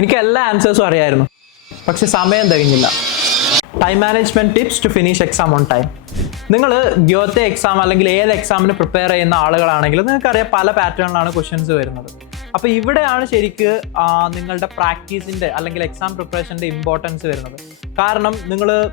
എനിക്ക് എല്ലാ ആൻസേഴ്സും അറിയായിരുന്നു, പക്ഷെ സമയം തികഞ്ഞില്ല. Time management tips to finish exam on time. നിങ്ങൾ ഗ്യോത്തെ എക്സാം അല്ലെങ്കിൽ ഏത് എക്സാമിന് പ്രിപ്പയർ ചെയ്യുന്ന ആളുകളാണെങ്കിൽ നിങ്ങൾക്കറിയാം പല പാറ്റേണിലാണ് ക്വസ്റ്റ്യൻസ് വരുന്നത്. അപ്പോൾ ഇവിടെയാണ് ശരിക്ക് നിങ്ങളുടെ പ്രാക്ടീസിൻ്റെ അല്ലെങ്കിൽ എക്സാം പ്രിപ്പറേഷൻ്റെ ഇമ്പോർട്ടൻസ് വരുന്നത്. കാരണം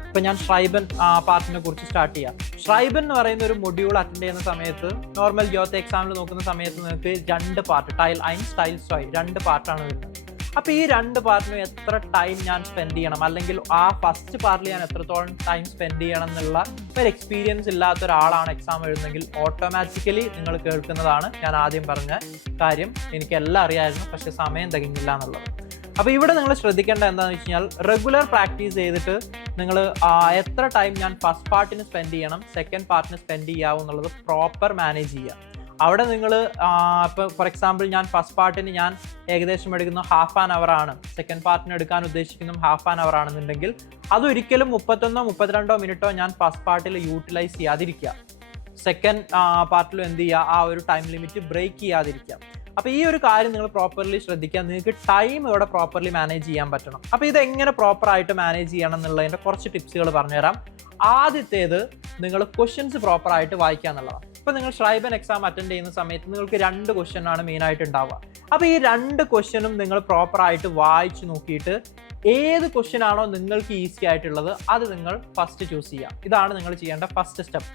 ഇപ്പം ഞാൻ ഷ്രൈബൻ പാർട്ടിനെ കുറിച്ച് സ്റ്റാർട്ട് ചെയ്യാം. ഷ്രൈബൻ എന്ന് പറയുന്ന ഒരു മൊഡ്യൂൾ അറ്റൻഡ് ചെയ്യുന്ന സമയത്ത് നോർമൽ ഗ്യോത്തെ എക്സാമിൽ നോക്കുന്ന സമയത്ത് നിങ്ങൾക്ക് 2 പാർട്ട്, ടൈൽ 1 ടൈൽ 2 2 പാർട്ടാണ് വരുന്നത്. അപ്പോൾ ഈ 2 പാർട്ടിനും എത്ര ടൈം ഞാൻ സ്പെൻഡ് ചെയ്യണം, അല്ലെങ്കിൽ ആ ഫസ്റ്റ് പാർട്ടിൽ ഞാൻ എത്രത്തോളം ടൈം സ്പെൻഡ് ചെയ്യണം എന്നുള്ള ഒരു എക്സ്പീരിയൻസ് ഇല്ലാത്ത ഒരാളാണ് എക്സാം എഴുതുന്നെങ്കിൽ ഓട്ടോമാറ്റിക്കലി നിങ്ങൾ കേൾക്കുന്നതാണ് ഞാൻ ആദ്യം പറഞ്ഞ കാര്യം. എനിക്കെല്ലാം അറിയാമായിരുന്നു, പക്ഷെ സമയം തികഞ്ഞില്ല എന്നുള്ളത്. അപ്പോൾ ഇവിടെ നിങ്ങൾ ശ്രദ്ധിക്കേണ്ട എന്താണെന്ന് വെച്ച് കഴിഞ്ഞാൽ റെഗുലർ പ്രാക്ടീസ് ചെയ്തിട്ട് നിങ്ങൾ എത്ര ടൈം ഞാൻ ഫസ്റ്റ് പാർട്ടിന് സ്പെൻഡ് ചെയ്യണം, സെക്കൻഡ് പാർട്ടിന് സ്പെൻഡ് ചെയ്യാവും എന്നുള്ളത് പ്രോപ്പർ മാനേജ് ചെയ്യുക. അവിടെ നിങ്ങൾ ഇപ്പോൾ ഫോർ എക്സാമ്പിൾ ഞാൻ ഫസ്റ്റ് പാർട്ടിന് ഞാൻ ഏകദേശം എടുക്കുന്ന ½ ആൻ അവർ ആണ്, സെക്കൻഡ് പാർട്ടിന് എടുക്കാൻ ഉദ്ദേശിക്കുന്ന ½ ആൻ അവർ ആണെന്നുണ്ടെങ്കിൽ അതൊരിക്കലും 31-32 മിനിറ്റോ ഞാൻ ഫസ്റ്റ് പാർട്ടിൽ യൂട്ടിലൈസ് ചെയ്യാതിരിക്കുക. സെക്കൻഡ് പാർട്ടിലും എന്ത് ചെയ്യുക, ആ ഒരു ടൈം ലിമിറ്റ് ബ്രേക്ക് ചെയ്യാതിരിക്കുക. അപ്പോൾ ഈ ഒരു കാര്യം നിങ്ങൾ പ്രോപ്പർലി ശ്രദ്ധിക്കുക. നിങ്ങൾക്ക് ടൈം ഇവിടെ പ്രോപ്പർലി മാനേജ് ചെയ്യാൻ പറ്റണം. അപ്പോൾ ഇതെങ്ങനെ പ്രോപ്പറായിട്ട് മാനേജ് ചെയ്യണം എന്നുള്ളതിൻ്റെ കുറച്ച് ടിപ്സുകൾ പറഞ്ഞുതരാം. ആദ്യത്തേത്, നിങ്ങൾ ക്വസ്റ്റ്യൻസ് പ്രോപ്പറായിട്ട് വായിക്കുക എന്നുള്ളതാണ്. ഇപ്പോൾ നിങ്ങൾ ഷ്രൈബൻ എക്സാം അറ്റൻഡ് ചെയ്യുന്ന സമയത്ത് നിങ്ങൾക്ക് 2 ക്വസ്റ്റ്യനാണ് മെയിനായിട്ട് ഉണ്ടാവുക. അപ്പോൾ ഈ 2 ക്വസ്റ്റ്യനും നിങ്ങൾ പ്രോപ്പറായിട്ട് വായിച്ച് നോക്കിയിട്ട് ഏത് ക്വസ്റ്റ്യൻ ആണോ നിങ്ങൾക്ക് ഈസി ആയിട്ടുള്ളത് അത് നിങ്ങൾ ഫസ്റ്റ് ചൂസ് ചെയ്യുക. ഇതാണ് നിങ്ങൾ ചെയ്യേണ്ട ഫസ്റ്റ് സ്റ്റെപ്പ്.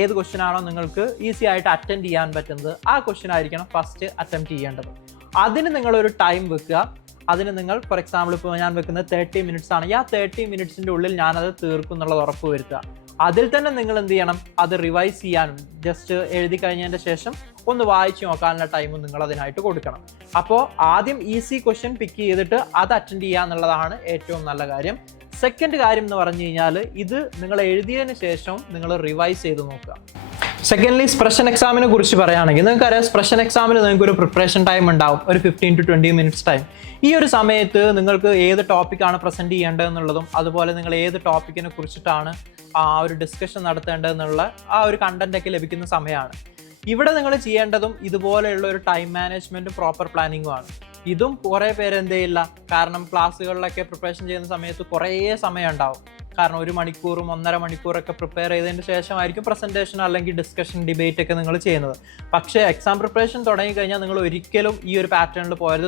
ഏത് ക്വസ്റ്റ്യൻ ആണോ നിങ്ങൾക്ക് ഈസി ആയിട്ട് അറ്റൻഡ് ചെയ്യാൻ പറ്റുന്നത് ആ ക്വസ്റ്റ്യൻ ആയിരിക്കണം ഫസ്റ്റ് അറ്റംപ്റ്റ് ചെയ്യേണ്ടത്. അതിന് നിങ്ങളൊരു ടൈം വെക്കുക. അതിന് നിങ്ങൾ ഫോർ എക്സാമ്പിൾ ഇപ്പോൾ ഞാൻ വെക്കുന്നത് 30 മിനിറ്റ്സ് ആണ്. ആ 30 മിനിറ്റ്സിൻ്റെ ഉള്ളിൽ ഞാനത് തീർക്കും എന്നുള്ളത് ഉറപ്പ് വരുത്തുക. അതിൽ തന്നെ നിങ്ങൾ എന്ത് ചെയ്യണം, അത് റിവൈസ് ചെയ്യാനും ജസ്റ്റ് എഴുതി കഴിഞ്ഞതിൻ്റെ ശേഷം ഒന്ന് വായിച്ച് നോക്കാനുള്ള ടൈമും നിങ്ങൾ അതിനായിട്ട് കൊടുക്കണം. അപ്പോൾ ആദ്യം ഈസി ക്വസ്റ്റ്യൻ പിക്ക് ചെയ്തിട്ട് അത് അറ്റൻഡ് ചെയ്യുക എന്നുള്ളതാണ് ഏറ്റവും നല്ല കാര്യം. സെക്കൻഡ് കാര്യം എന്ന് പറഞ്ഞു കഴിഞ്ഞാൽ ഇത് നിങ്ങൾ എഴുതിയതിന് ശേഷം നിങ്ങൾ റിവൈസ് ചെയ്ത് നോക്കുക. സെക്കൻഡ്ലി സ്പ്രഷൻ എക്സാമിനെ കുറിച്ച് പറയുകയാണെങ്കിൽ നിങ്ങൾക്കറിയാം സ്പ്രഷൻ എക്സാമിൽ നിങ്ങൾക്കൊരു പ്രിപ്പറേഷൻ ടൈം ഉണ്ടാവും, ഒരു 15-20 മിനിറ്റ്സ് ടൈം. ഈ ഒരു സമയത്ത് നിങ്ങൾക്ക് ഏത് ടോപ്പിക്കാണ് പ്രസൻറ്റ് ചെയ്യേണ്ടതെന്നുള്ളതും അതുപോലെ നിങ്ങൾ ഏത് ടോപ്പിക്കിനെ കുറിച്ചിട്ടാണ് ഒരു ഡിസ്കഷൻ നടത്തേണ്ടതെന്നുള്ള ആ ഒരു കണ്ടൻറ്റൊക്കെ ലഭിക്കുന്ന സമയമാണ്. ഇവിടെ നിങ്ങൾ ചെയ്യേണ്ടതും ഇതുപോലെയുള്ള ഒരു ടൈം മാനേജ്മെൻറ്റും പ്രോപ്പർ പ്ലാനിങ്ങുമാണ്. ഇതും കുറേ പേര് എന്ത് ചെയ്യില്ല, കാരണം ക്ലാസ്സുകളിലൊക്കെ പ്രിപ്പറേഷൻ ചെയ്യുന്ന സമയത്ത് കുറേ സമയം ഉണ്ടാവും. കാരണം 1 മണിക്കൂറും 1.5 മണിക്കൂറൊക്കെ പ്രിപ്പയർ ചെയ്തതിന് ശേഷമായിരിക്കും പ്രസൻറ്റേഷൻ അല്ലെങ്കിൽ ഡിസ്കഷൻ ഡിബേറ്റ് ഒക്കെ നിങ്ങൾ ചെയ്യുന്നത്. പക്ഷേ എക്സാം പ്രിപ്പറേഷൻ തുടങ്ങിക്കഴിഞ്ഞാൽ നിങ്ങൾ ഒരിക്കലും ഈ ഒരു പാറ്റേണിൽ പോയത്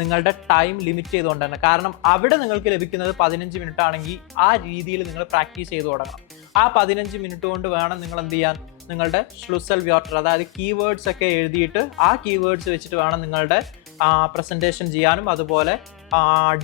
നിങ്ങളുടെ ടൈം ലിമിറ്റ് ചെയ്തുകൊണ്ട് തന്നെ. കാരണം അവിടെ നിങ്ങൾക്ക് ലഭിക്കുന്നത് 15 മിനിറ്റ് ആണെങ്കിൽ ആ രീതിയിൽ നിങ്ങൾ പ്രാക്ടീസ് ചെയ്ത് തുടങ്ങണം. ആ 15 മിനിറ്റ് കൊണ്ട് വേണം നിങ്ങൾ എന്ത് ചെയ്യാൻ, നിങ്ങളുടെ ഷ്ലുസൽ വ്യോട്ടർ അതായത് കീവേഡ്സ് ഒക്കെ എഴുതിയിട്ട് ആ കീവേഡ്സ് വെച്ചിട്ട് വേണം നിങ്ങളുടെ പ്രസൻറ്റേഷൻ ചെയ്യാനും അതുപോലെ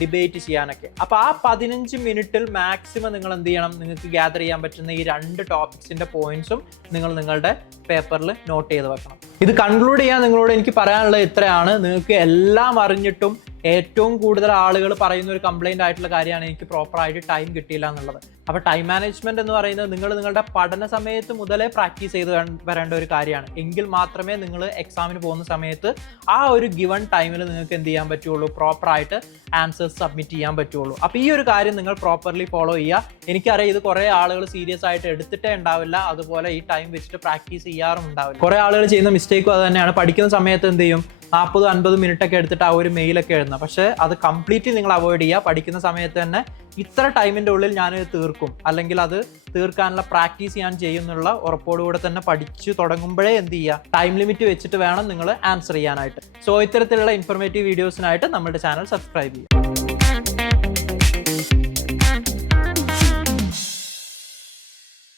ഡിബേറ്റ് ചെയ്യാനൊക്കെ. അപ്പോൾ ആ 15 മിനിറ്റിൽ മാക്സിമം നിങ്ങൾ എന്ത് ചെയ്യണം, നിങ്ങൾക്ക് ഗ്യാദർ ചെയ്യാൻ പറ്റുന്ന ഈ 2 ടോപ്പിക്സിൻ്റെ പോയിന്റ്സും നിങ്ങൾ നിങ്ങളുടെ പേപ്പറിൽ നോട്ട് ചെയ്ത് വെക്കണം. ഇത് കൺക്ലൂഡ് ചെയ്യാൻ നിങ്ങളോട് എനിക്ക് പറയാനുള്ളത് ഇത്രയാണ്. നിങ്ങൾക്ക് എല്ലാം അറിഞ്ഞിട്ടും ഏറ്റവും കൂടുതൽ ആളുകൾ പറയുന്ന ഒരു കംപ്ലൈൻ്റ് ആയിട്ടുള്ള കാര്യമാണ് എനിക്ക് പ്രോപ്പറായിട്ട് ടൈം കിട്ടിയില്ല എന്നുള്ളത്. അപ്പോൾ ടൈം മാനേജ്മെൻറ്റ് എന്ന് പറയുന്നത് നിങ്ങൾ നിങ്ങളുടെ പഠന സമയത്ത് മുതലേ പ്രാക്ടീസ് ചെയ്ത് വരേണ്ട ഒരു കാര്യമാണ്. എങ്കിൽ മാത്രമേ നിങ്ങൾ എക്സാമിന് പോകുന്ന സമയത്ത് ആ ഒരു ഗിവൺ ടൈമിൽ നിങ്ങൾക്ക് എന്ത് ചെയ്യാൻ പറ്റുള്ളൂ, പ്രോപ്പറായിട്ട് ആൻസേഴ്സ് സബ്മിറ്റ് ചെയ്യാൻ പറ്റുള്ളൂ. അപ്പോൾ ഈ ഒരു കാര്യം നിങ്ങൾ പ്രോപ്പർലി ഫോളോ ചെയ്യുക. എനിക്കറിയാം ഇത് കുറേ ആളുകൾ സീരിയസ് ആയിട്ട് എടുത്തിട്ടേ ഉണ്ടാവില്ല, അതുപോലെ ഈ ടൈം വെച്ചിട്ട് പ്രാക്ടീസ് ചെയ്യാറും ഉണ്ടാവില്ല. കുറേ ആളുകൾ ചെയ്യുന്ന മിസ്റ്റേക്കും അത് തന്നെയാണ്. പഠിക്കുന്ന സമയത്ത് എന്ത് ചെയ്യും, 40-50 മിനിറ്റൊക്കെ എടുത്തിട്ട് ആ ഒരു മെയിലൊക്കെ എഴുതുന്നത്. പക്ഷേ അത് കംപ്ലീറ്റ്ലി നിങ്ങൾ അവോയ്ഡ് ചെയ്യുക. പഠിക്കുന്ന സമയത്ത് തന്നെ ഇത്ര ടൈമിൻ്റെ ഉള്ളിൽ ഞാൻ തീർക്കും, അല്ലെങ്കിൽ അത് തീർക്കാനുള്ള പ്രാക്ടീസ് ഞാൻ ചെയ്യുന്നുള്ള ഉറപ്പോടുകൂടെ തന്നെ പഠിച്ചു തുടങ്ങുമ്പോഴേ എന്ത് ചെയ്യുക, ടൈം ലിമിറ്റ് വെച്ചിട്ട് വേണം നിങ്ങൾ ആൻസർ ചെയ്യാനായിട്ട്. സോ ഇത്തരത്തിലുള്ള ഇൻഫോർമേറ്റീവ് വീഡിയോസിനായിട്ട് നമ്മുടെ ചാനൽ സബ്സ്ക്രൈബ് ചെയ്യുക.